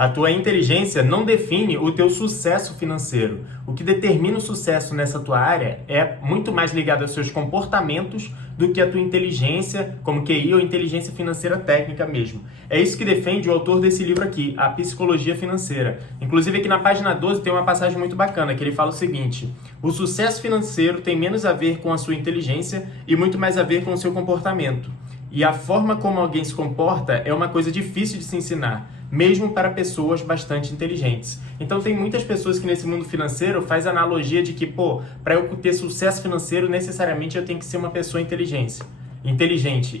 A tua inteligência não define o teu sucesso financeiro. O que determina o sucesso nessa tua área é muito mais ligado aos seus comportamentos do que a tua inteligência, como QI ou inteligência financeira técnica mesmo. É isso que defende o autor desse livro aqui, A Psicologia Financeira. Inclusive aqui na página 12 tem uma passagem muito bacana, que ele fala o seguinte: o sucesso financeiro tem menos a ver com a sua inteligência e muito mais a ver com o seu comportamento. E a forma como alguém se comporta é uma coisa difícil de se ensinar, mesmo para pessoas bastante inteligentes. Então tem muitas pessoas que nesse mundo financeiro faz a analogia de que, para eu ter sucesso financeiro, necessariamente eu tenho que ser uma pessoa inteligente.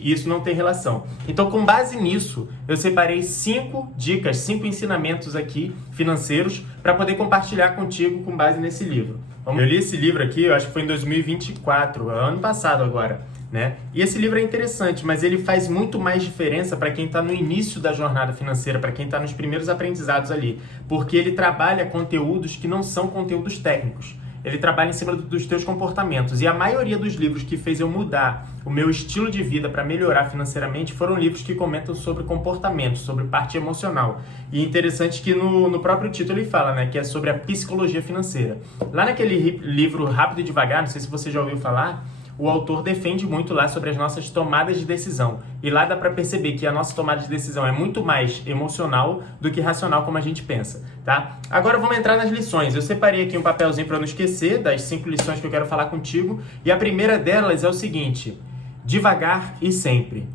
E isso não tem relação. Então, com base nisso, eu separei 5 dicas, 5 ensinamentos aqui financeiros para poder compartilhar contigo com base nesse livro. Eu li esse livro aqui, eu acho que foi em 2024, ano passado agora, né? E esse livro é interessante, mas ele faz muito mais diferença para quem está no início da jornada financeira, para quem está nos primeiros aprendizados ali, porque ele trabalha conteúdos que não são conteúdos técnicos. Ele trabalha em cima dos teus comportamentos. E a maioria dos livros que fez eu mudar o meu estilo de vida para melhorar financeiramente foram livros que comentam sobre comportamento, sobre parte emocional. E interessante que no próprio título ele fala, né, que é sobre a psicologia financeira. Lá naquele livro Rápido e Devagar, não sei se você já ouviu falar, o autor defende muito lá sobre as nossas tomadas de decisão. E lá dá para perceber que a nossa tomada de decisão é muito mais emocional do que racional, como a gente pensa, tá? Agora vamos entrar nas lições. Eu separei aqui um papelzinho para não esquecer das 5 lições que eu quero falar contigo. E a primeira delas é o seguinte: devagar e sempre.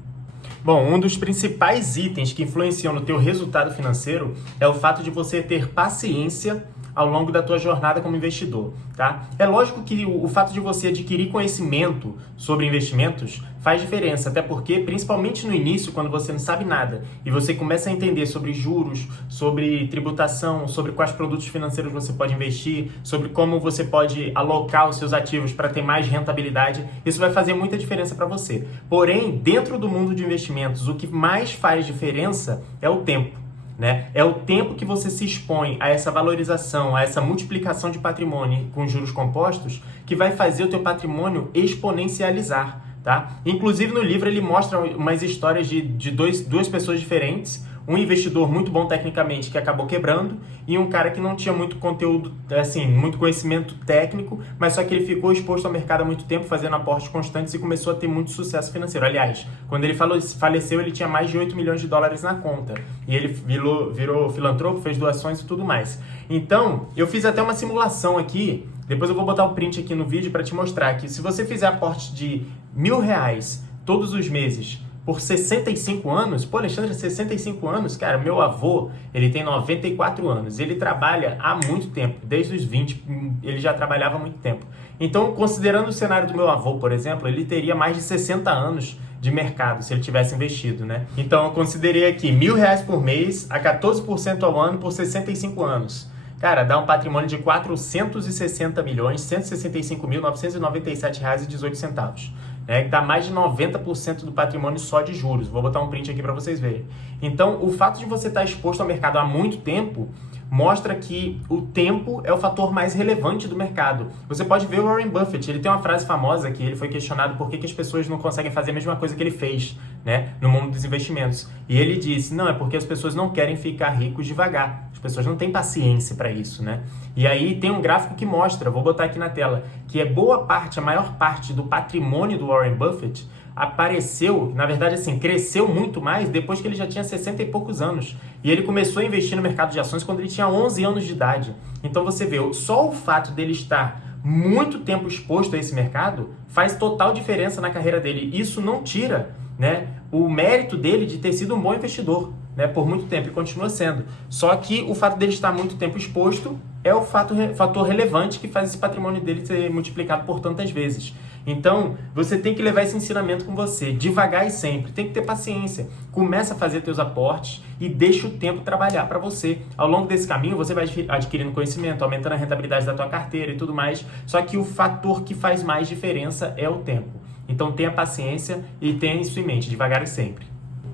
Bom, um dos principais itens que influenciam no teu resultado financeiro é o fato de você ter paciência ao longo da tua jornada como investidor, tá? É lógico que o fato de você adquirir conhecimento sobre investimentos faz diferença, até porque, principalmente no início, quando você não sabe nada e você começa a entender sobre juros, sobre tributação, sobre quais produtos financeiros você pode investir, sobre como você pode alocar os seus ativos para ter mais rentabilidade, isso vai fazer muita diferença para você. Porém, dentro do mundo de investimentos, o que mais faz diferença é o tempo. Né? É o tempo que você se expõe a essa valorização, a essa multiplicação de patrimônio com juros compostos, que vai fazer o teu patrimônio exponencializar, tá? Inclusive no livro ele mostra umas histórias de duas pessoas diferentes, um investidor muito bom tecnicamente que acabou quebrando e um cara que não tinha muito conteúdo, assim, muito conhecimento técnico, mas só que ele ficou exposto ao mercado há muito tempo, fazendo aportes constantes e começou a ter muito sucesso financeiro. Aliás, quando ele faleceu, ele tinha mais de 8 milhões de dólares na conta e ele virou filantropo, fez doações e tudo mais. Então, eu fiz até uma simulação aqui, depois eu vou botar o print aqui no vídeo para te mostrar que se você fizer aporte de R$1.000 todos os meses por 65 anos, Alexandre, 65 anos, cara, meu avô, ele tem 94 anos, ele trabalha há muito tempo, desde os 20, ele já trabalhava há muito tempo. Então, considerando o cenário do meu avô, por exemplo, ele teria mais de 60 anos de mercado, se ele tivesse investido, né? Então, eu considerei aqui R$1.000 por mês, a 14% ao ano por 65 anos. Cara, dá um patrimônio de 460.165.997 reais e 18 centavos. Que dá mais de 90% do patrimônio só de juros. Vou botar um print aqui para vocês verem. Então, o fato de você estar exposto ao mercado há muito tempo mostra que o tempo é o fator mais relevante do mercado. Você pode ver o Warren Buffett, ele tem uma frase famosa que ele foi questionado por que as pessoas não conseguem fazer a mesma coisa que ele fez, né, no mundo dos investimentos. E ele disse, não, é porque as pessoas não querem ficar ricos devagar. As pessoas não têm paciência para isso, né? E aí tem um gráfico que mostra, vou botar aqui na tela, que é boa parte, a maior parte do patrimônio do Warren Buffett apareceu, na verdade assim, cresceu muito mais depois que ele já tinha 60 e poucos anos. E ele começou a investir no mercado de ações quando ele tinha 11 anos de idade. Então você vê, só o fato dele estar muito tempo exposto a esse mercado faz total diferença na carreira dele. Isso não tira, né, o mérito dele de ter sido um bom investidor, né, por muito tempo, e continua sendo. Só que o fato dele estar muito tempo exposto é o fator relevante que faz esse patrimônio dele ser multiplicado por tantas vezes. Então, você tem que levar esse ensinamento com você, devagar e sempre. Tem que ter paciência. Começa a fazer teus aportes e deixa o tempo trabalhar para você. Ao longo desse caminho, você vai adquirindo conhecimento, aumentando a rentabilidade da tua carteira e tudo mais. Só que o fator que faz mais diferença é o tempo. Então, tenha paciência e tenha isso em mente, devagar e sempre.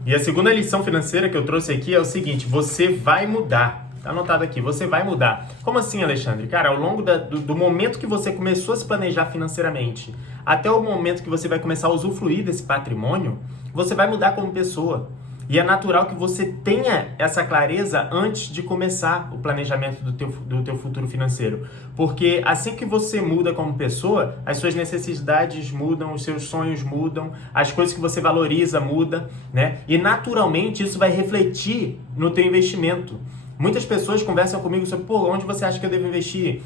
E a segunda lição financeira que eu trouxe aqui é o seguinte: você vai mudar. Tá anotado aqui, você vai mudar. Como assim, Alexandre? Cara, ao longo do momento que você começou a se planejar financeiramente até o momento que você vai começar a usufruir desse patrimônio, você vai mudar como pessoa. E é natural que você tenha essa clareza antes de começar o planejamento do teu futuro financeiro. Porque assim que você muda como pessoa, as suas necessidades mudam, os seus sonhos mudam, as coisas que você valoriza mudam, né? E naturalmente isso vai refletir no teu investimento. Muitas pessoas conversam comigo sobre, onde você acha que eu devo investir?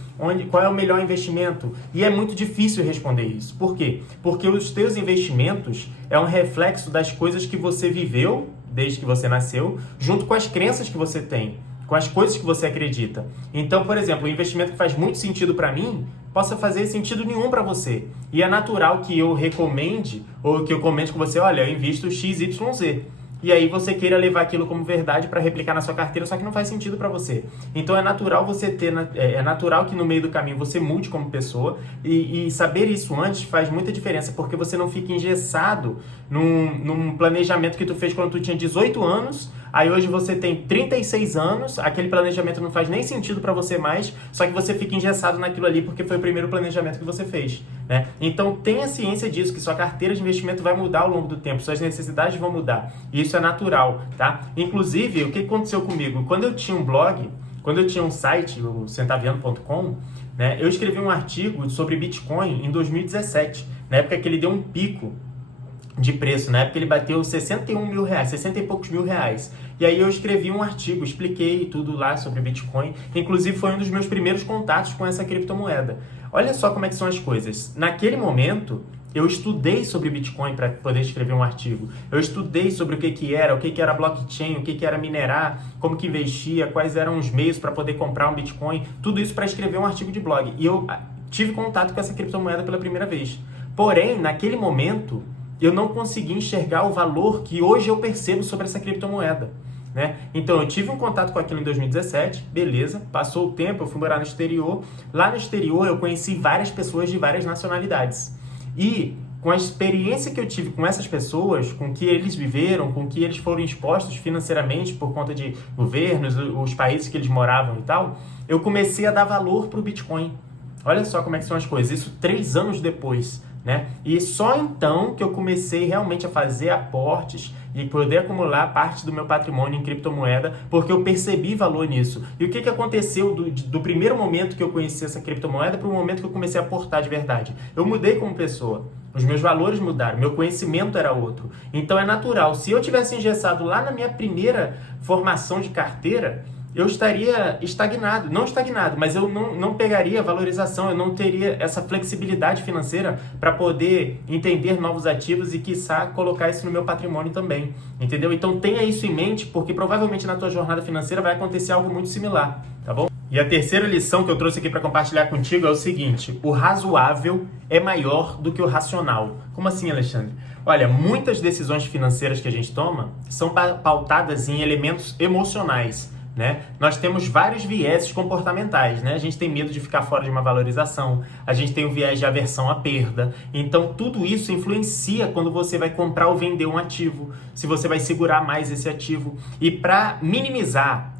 Qual é o melhor investimento? E é muito difícil responder isso. Por quê? Porque os teus investimentos é um reflexo das coisas que você viveu desde que você nasceu, junto com as crenças que você tem, com as coisas que você acredita. Então, por exemplo, o investimento que faz muito sentido para mim, possa fazer sentido nenhum para você. E é natural que eu recomende, ou que eu comente com você, olha, eu invisto XYZ. E aí você queira levar aquilo como verdade para replicar na sua carteira, só que não faz sentido para você. Então é natural você ter, é natural que no meio do caminho você mude como pessoa e saber isso antes faz muita diferença, porque você não fica engessado num planejamento que tu fez quando tu tinha 18 anos, aí hoje você tem 36 anos, aquele planejamento não faz nem sentido para você mais, só que você fica engessado naquilo ali porque foi o primeiro planejamento que você fez, né? Então tenha ciência disso, que sua carteira de investimento vai mudar ao longo do tempo, suas necessidades vão mudar, e isso é natural, tá? Inclusive, o que aconteceu comigo? Quando eu tinha um blog, quando eu tinha um site, o centaviano.com, né, eu escrevi um artigo sobre Bitcoin em 2017, na época que ele deu um pico de preço, na época ele bateu 61 mil reais, 60 e poucos mil reais. E aí eu escrevi um artigo, expliquei tudo lá sobre Bitcoin, inclusive foi um dos meus primeiros contatos com essa criptomoeda. Olha só como é que são as coisas. Naquele momento, eu estudei sobre Bitcoin para poder escrever um artigo. Eu estudei sobre o que era blockchain, o que era minerar, como que investia, quais eram os meios para poder comprar um Bitcoin, tudo isso para escrever um artigo de blog. E eu tive contato com essa criptomoeda pela primeira vez. Porém, naquele momento, eu não consegui enxergar o valor que hoje eu percebo sobre essa criptomoeda, né? Então, eu tive um contato com aquilo em 2017, beleza, passou o tempo, eu fui morar no exterior. Lá no exterior, eu conheci várias pessoas de várias nacionalidades. E com a experiência que eu tive com essas pessoas, com o que eles viveram, com o que eles foram expostos financeiramente por conta de governos, os países que eles moravam e tal, eu comecei a dar valor para o Bitcoin. Olha só como é que são as coisas, isso 3 anos depois, né? E só então que eu comecei realmente a fazer aportes e poder acumular parte do meu patrimônio em criptomoeda, porque eu percebi valor nisso. E o que aconteceu do primeiro momento que eu conheci essa criptomoeda para o momento que eu comecei a aportar de verdade? Eu mudei como pessoa. Os meus valores mudaram, meu conhecimento era outro. Então é natural. Se eu tivesse engessado lá na minha primeira formação de carteira, eu estaria estagnado, não estagnado, mas eu não pegaria valorização, eu não teria essa flexibilidade financeira para poder entender novos ativos e, quiçá, colocar isso no meu patrimônio também, entendeu? Então tenha isso em mente, porque provavelmente na tua jornada financeira vai acontecer algo muito similar, tá bom? E a terceira lição que eu trouxe aqui para compartilhar contigo é o seguinte: o razoável é maior do que o racional. Como assim, Alexandre? Olha, muitas decisões financeiras que a gente toma são pautadas em elementos emocionais, né? Nós temos vários vieses comportamentais, né? A gente tem medo de ficar fora de uma valorização, a gente tem o viés de aversão à perda. Então, tudo isso influencia quando você vai comprar ou vender um ativo, se você vai segurar mais esse ativo. E para minimizar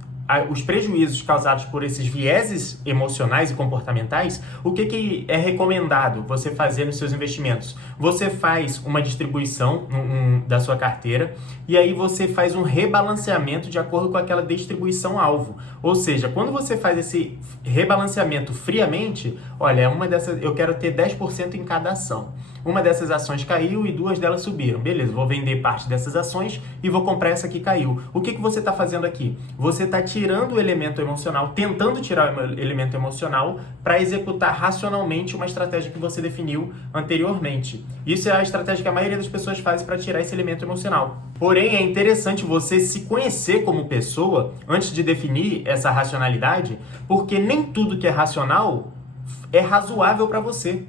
os prejuízos causados por esses vieses emocionais e comportamentais, o que é recomendado você fazer nos seus investimentos? Você faz uma distribuição da sua carteira e aí você faz um rebalanceamento de acordo com aquela distribuição alvo. Ou seja, quando você faz esse rebalanceamento friamente, olha, uma dessas eu quero ter 10% em cada ação. Uma dessas ações caiu e 2 delas subiram. Beleza, vou vender parte dessas ações e vou comprar essa que caiu. O que você está fazendo aqui? Você está tirando o elemento emocional, tentando tirar o elemento emocional para executar racionalmente uma estratégia que você definiu anteriormente. Isso é a estratégia que a maioria das pessoas faz para tirar esse elemento emocional. Porém, é interessante você se conhecer como pessoa antes de definir essa racionalidade, porque nem tudo que é racional é razoável para você.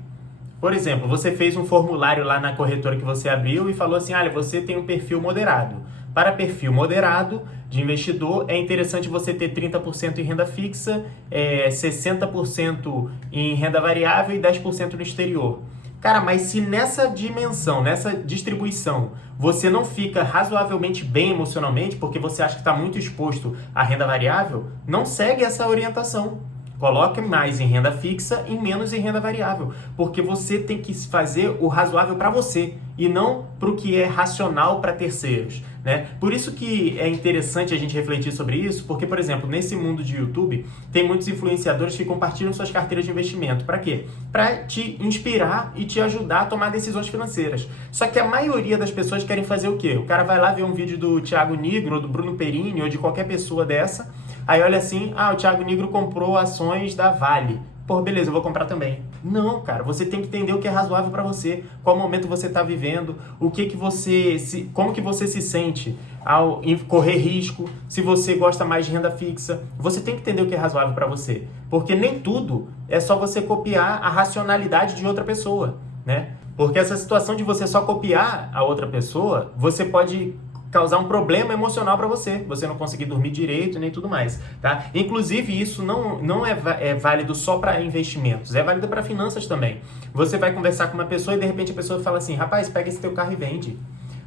Por exemplo, você fez um formulário lá na corretora que você abriu e falou assim, olha, você tem um perfil moderado. Para perfil moderado de investidor, é interessante você ter 30% em renda fixa, 60% em renda variável e 10% no exterior. Cara, mas se nessa dimensão, nessa distribuição, você não fica razoavelmente bem emocionalmente, porque você acha que está muito exposto à renda variável, não segue essa orientação. Coloque mais em renda fixa e menos em renda variável, porque você tem que fazer o razoável para você e não para o que é racional para terceiros, né? Por isso que é interessante a gente refletir sobre isso, porque, por exemplo, nesse mundo de YouTube, tem muitos influenciadores que compartilham suas carteiras de investimento. Para quê? Para te inspirar e te ajudar a tomar decisões financeiras. Só que a maioria das pessoas querem fazer o quê? O cara vai lá ver um vídeo do Thiago Nigro, ou do Bruno Perini, ou de qualquer pessoa dessa, aí olha assim, o Thiago Nigro comprou ações da Vale. Pô, beleza, eu vou comprar também. Não, cara, você tem que entender o que é razoável para você, qual momento você está vivendo, como que você se sente ao correr risco, se você gosta mais de renda fixa. Você tem que entender o que é razoável para você, porque nem tudo é só você copiar a racionalidade de outra pessoa, né? Porque essa situação de você só copiar a outra pessoa, você pode causar um problema emocional para você não conseguir dormir direito nem tudo mais, tá? Inclusive, isso não é válido só para investimentos, é válido para finanças também. Você vai conversar com uma pessoa e de repente a pessoa fala assim, rapaz, pega esse teu carro e vende.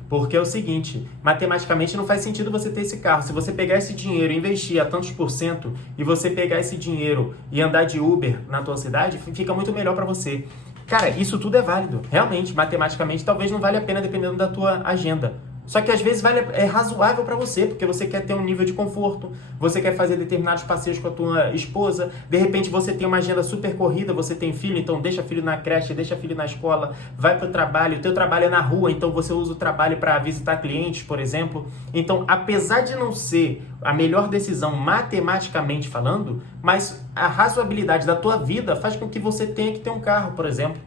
Porque é o seguinte, matematicamente não faz sentido você ter esse carro. Se você pegar esse dinheiro e investir a tantos por cento e você pegar esse dinheiro e andar de Uber na tua cidade, fica muito melhor para você. Cara, isso tudo é válido. Realmente, matematicamente, talvez não valha a pena dependendo da tua agenda. Só que às vezes é razoável para você, porque você quer ter um nível de conforto, você quer fazer determinados passeios com a tua esposa, de repente você tem uma agenda super corrida, você tem filho, então deixa filho na creche, deixa filho na escola, vai para o trabalho, o teu trabalho é na rua, então você usa o trabalho para visitar clientes, por exemplo. Então, apesar de não ser a melhor decisão matematicamente falando, mas a razoabilidade da tua vida faz com que você tenha que ter um carro, por exemplo.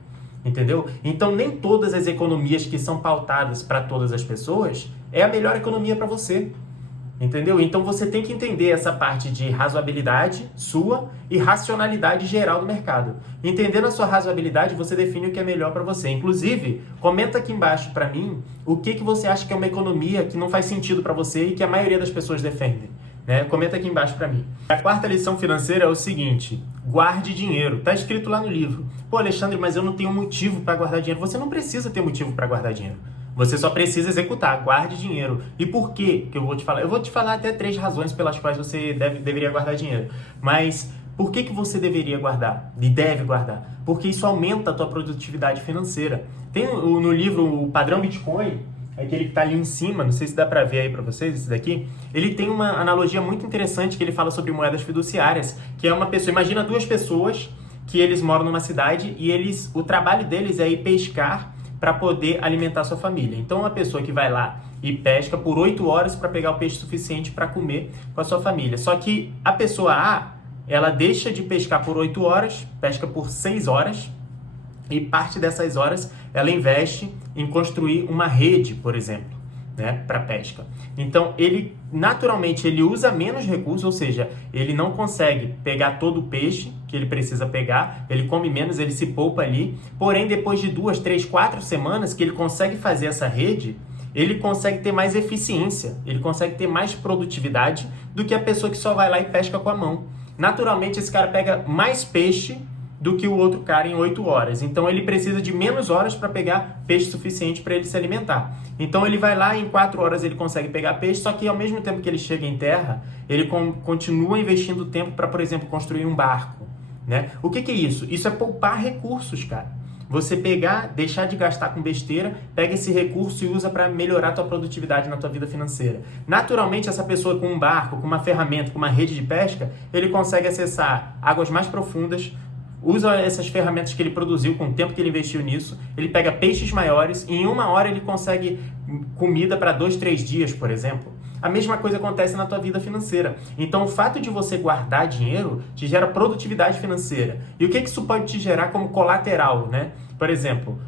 Entendeu? Então, nem todas as economias que são pautadas para todas as pessoas é a melhor economia para você. Entendeu? Então, você tem que entender essa parte de razoabilidade sua e racionalidade geral do mercado. Entendendo a sua razoabilidade, você define o que é melhor para você. Inclusive, comenta aqui embaixo para mim o que você acha que é uma economia que não faz sentido para você e que a maioria das pessoas defendem. Né? Comenta aqui embaixo para mim. A quarta lição financeira é o seguinte: guarde dinheiro. Tá escrito lá no livro. Pô, Alexandre, mas eu não tenho motivo para guardar dinheiro. Você não precisa ter motivo para guardar dinheiro. Você só precisa executar. Guarde dinheiro. E por quê que eu vou te falar? Eu vou te falar até 3 razões pelas quais você deveria guardar dinheiro. Mas por que você deveria guardar? E deve guardar? Porque isso aumenta a tua produtividade financeira. Tem no livro o Padrão Bitcoin, aquele que está ali em cima, não sei se dá para ver aí para vocês, esse daqui, ele tem uma analogia muito interessante que ele fala sobre moedas fiduciárias, que é uma pessoa, imagina 2 pessoas que eles moram numa cidade e o trabalho deles é ir pescar para poder alimentar sua família. Então, uma pessoa que vai lá e pesca por 8 horas para pegar o peixe suficiente para comer com a sua família. Só que a pessoa A, ela deixa de pescar por 8 horas, pesca por 6 horas, e parte dessas horas ela investe em construir uma rede, por exemplo, né, para pesca. Então, ele naturalmente ele usa menos recursos, ou seja, ele não consegue pegar todo o peixe que ele precisa pegar, ele come menos, ele se poupa ali. Porém, depois de 2, 3, 4 semanas que ele consegue fazer essa rede, ele consegue ter mais eficiência, ele consegue ter mais produtividade do que a pessoa que só vai lá e pesca com a mão. Naturalmente, esse cara pega mais peixe do que o outro cara em 8 horas. Então, ele precisa de menos horas para pegar peixe suficiente para ele se alimentar. Então, ele vai lá, em 4 horas ele consegue pegar peixe, só que ao mesmo tempo que ele chega em terra, ele continua investindo tempo para, por exemplo, construir um barco. Né? O que é isso? Isso é poupar recursos, cara. Você pegar, deixar de gastar com besteira, pega esse recurso e usa para melhorar a tua produtividade na tua vida financeira. Naturalmente, essa pessoa com um barco, com uma ferramenta, com uma rede de pesca, ele consegue acessar águas mais profundas, usa essas ferramentas que ele produziu com o tempo que ele investiu nisso, ele pega peixes maiores e em 1 hora ele consegue comida para 2, 3 dias, por exemplo. A mesma coisa acontece na tua vida financeira. Então, o fato de você guardar dinheiro te gera produtividade financeira. E o que isso pode te gerar como colateral, né? Por exemplo,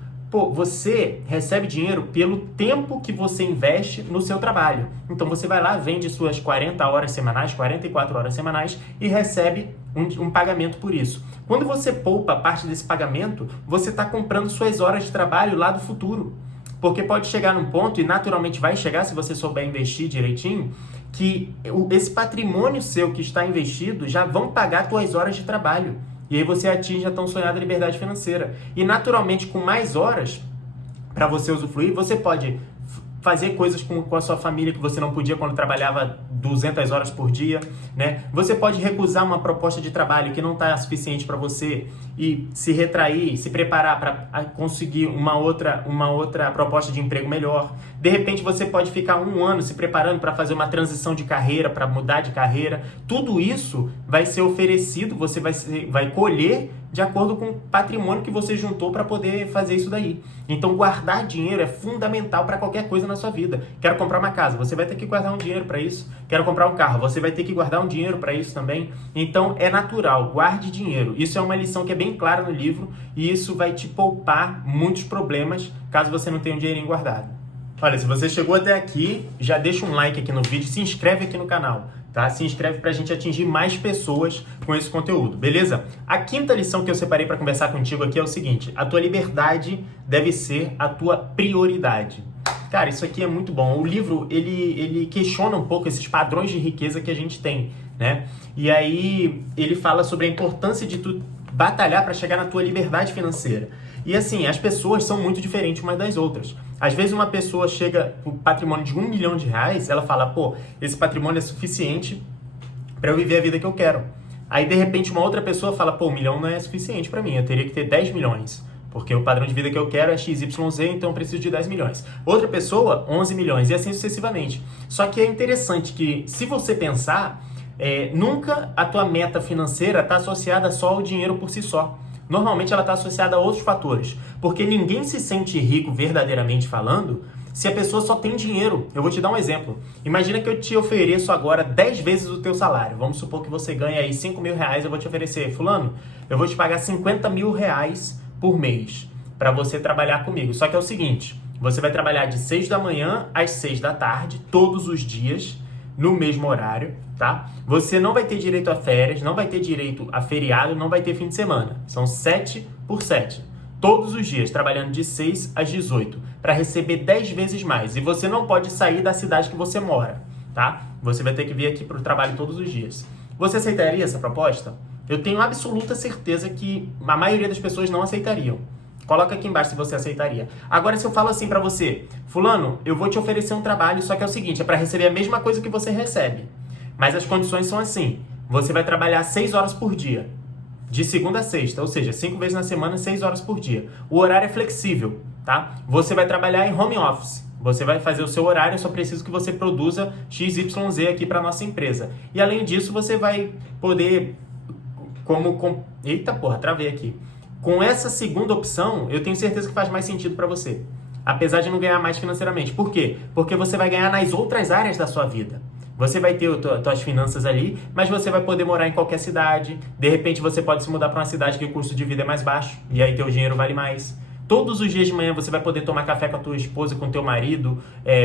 você recebe dinheiro pelo tempo que você investe no seu trabalho. Então, você vai lá, vende suas 40 horas semanais, 44 horas semanais e recebe um pagamento por isso. Quando você poupa parte desse pagamento, você está comprando suas horas de trabalho lá do futuro. Porque pode chegar num ponto, e naturalmente vai chegar se você souber investir direitinho, que esse patrimônio seu que está investido já vão pagar suas horas de trabalho. E aí você atinge a tão sonhada liberdade financeira. E naturalmente, com mais horas para você usufruir, você pode fazer coisas com a sua família que você não podia quando trabalhava 200 horas por dia, né? Você pode recusar uma proposta de trabalho que não está suficiente para você e se retrair, se preparar para conseguir uma outra proposta de emprego melhor. De repente você pode ficar 1 ano se preparando para fazer uma transição de carreira, para mudar de carreira. Tudo isso vai ser oferecido, você vai colher de acordo com o patrimônio que você juntou para poder fazer isso daí. Então, guardar dinheiro é fundamental para qualquer coisa na sua vida. Quero comprar uma casa, você vai ter que guardar um dinheiro para isso. Quero comprar um carro, você vai ter que guardar um dinheiro para isso também. Então, é natural, guarde dinheiro. Isso é uma lição que é bem clara no livro e isso vai te poupar muitos problemas caso você não tenha um dinheirinho guardado. Olha, se você chegou até aqui, já deixa um like aqui no vídeo, se inscreve aqui no canal. Tá? Se inscreve para a gente atingir mais pessoas com esse conteúdo, beleza? A quinta lição que eu separei para conversar contigo aqui é o seguinte: a tua liberdade deve ser a tua prioridade. Cara, isso aqui é muito bom. O livro, ele questiona um pouco esses padrões de riqueza que a gente tem, né? E aí ele fala sobre a importância de tu batalhar para chegar na tua liberdade financeira. E assim, as pessoas são muito diferentes umas das outras. Às vezes uma pessoa chega com patrimônio de R$1 milhão, ela fala, pô, esse patrimônio é suficiente para eu viver a vida que eu quero. Aí de repente uma outra pessoa fala, pô, 1 milhão não é suficiente para mim, eu teria que ter 10 milhões. Porque o padrão de vida que eu quero é XYZ, então eu preciso de 10 milhões. Outra pessoa, 11 milhões, e assim sucessivamente. Só que é interessante que, se você pensar, nunca a tua meta financeira está associada só ao dinheiro por si só. Normalmente ela está associada a outros fatores, porque ninguém se sente rico verdadeiramente falando se a pessoa só tem dinheiro. Eu vou te dar um exemplo. Imagina que eu te ofereço agora 10 vezes o teu salário. Vamos supor que você ganha aí 5 mil reais, eu vou te oferecer, fulano, eu vou te pagar 50 mil reais por mês para você trabalhar comigo. Só que é o seguinte, você vai trabalhar de 6 da manhã às 6 da tarde, todos os dias, no mesmo horário, tá? Você não vai ter direito a férias, não vai ter direito a feriado, não vai ter fim de semana. São 7 por 7. Todos os dias, trabalhando de 6 às 18, para receber 10 vezes mais. E você não pode sair da cidade que você mora, tá? Você vai ter que vir aqui para o trabalho todos os dias. Você aceitaria essa proposta? Eu tenho absoluta certeza que a maioria das pessoas não aceitariam. Coloca aqui embaixo se você aceitaria. Agora, se eu falo assim pra você, fulano, eu vou te oferecer um trabalho, só que é o seguinte, é pra receber a mesma coisa que você recebe. Mas as condições são assim, você vai trabalhar 6 horas por dia, de segunda a sexta, ou seja, 5 vezes na semana, 6 horas por dia. O horário é flexível, tá? Você vai trabalhar em home office. Você vai fazer o seu horário, eu só preciso que você produza XYZ aqui pra nossa empresa. E além disso, você vai poder, eita porra, travei aqui. Com essa segunda opção, eu tenho certeza que faz mais sentido para você. Apesar de não ganhar mais financeiramente. Por quê? Porque você vai ganhar nas outras áreas da sua vida. Você vai ter suas finanças ali, mas você vai poder morar em qualquer cidade. De repente você pode se mudar para uma cidade que o custo de vida é mais baixo. E aí teu dinheiro vale mais. Todos os dias de manhã você vai poder tomar café com a tua esposa, com o teu marido,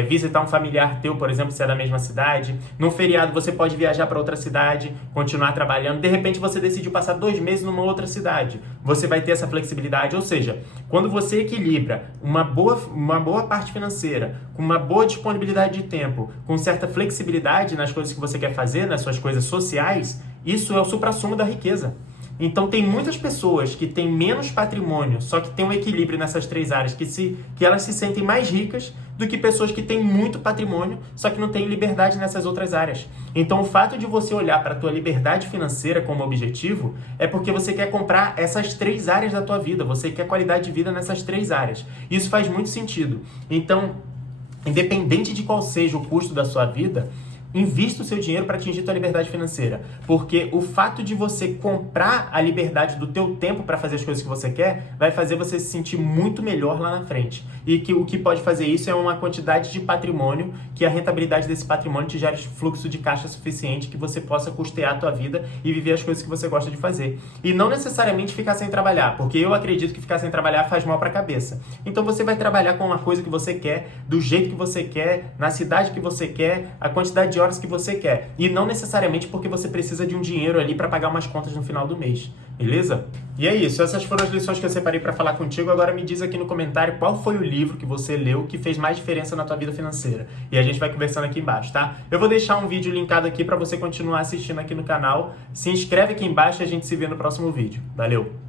visitar um familiar teu, por exemplo, se é da mesma cidade. No feriado você pode viajar para outra cidade, continuar trabalhando. De repente você decidiu passar 2 meses numa outra cidade. Você vai ter essa flexibilidade. Ou seja, quando você equilibra uma boa parte financeira, com uma boa disponibilidade de tempo, com certa flexibilidade nas coisas que você quer fazer, nas suas coisas sociais, isso é o suprassumo da riqueza. Então tem muitas pessoas que têm menos patrimônio, só que tem um equilíbrio nessas 3 áreas, que elas se sentem mais ricas do que pessoas que têm muito patrimônio, só que não têm liberdade nessas outras áreas. Então o fato de você olhar para a tua liberdade financeira como objetivo é porque você quer comprar essas 3 áreas da tua vida, você quer qualidade de vida nessas 3 áreas. Isso faz muito sentido. Então, independente de qual seja o custo da sua vida, invista o seu dinheiro para atingir a tua liberdade financeira, porque o fato de você comprar a liberdade do teu tempo para fazer as coisas que você quer, vai fazer você se sentir muito melhor lá na frente. E que o que pode fazer isso é uma quantidade de patrimônio, que a rentabilidade desse patrimônio te gera fluxo de caixa suficiente que você possa custear a tua vida e viver as coisas que você gosta de fazer. E não necessariamente ficar sem trabalhar, porque eu acredito que ficar sem trabalhar faz mal para a cabeça. Então você vai trabalhar com uma coisa que você quer, do jeito que você quer, na cidade que você quer, a quantidade de horas que você quer. E não necessariamente porque você precisa de um dinheiro ali para pagar umas contas no final do mês. Beleza? E é isso. Essas foram as lições que eu separei para falar contigo. Agora me diz aqui no comentário qual foi o livro que você leu que fez mais diferença na tua vida financeira. E a gente vai conversando aqui embaixo, tá? Eu vou deixar um vídeo linkado aqui para você continuar assistindo aqui no canal. Se inscreve aqui embaixo e a gente se vê no próximo vídeo. Valeu!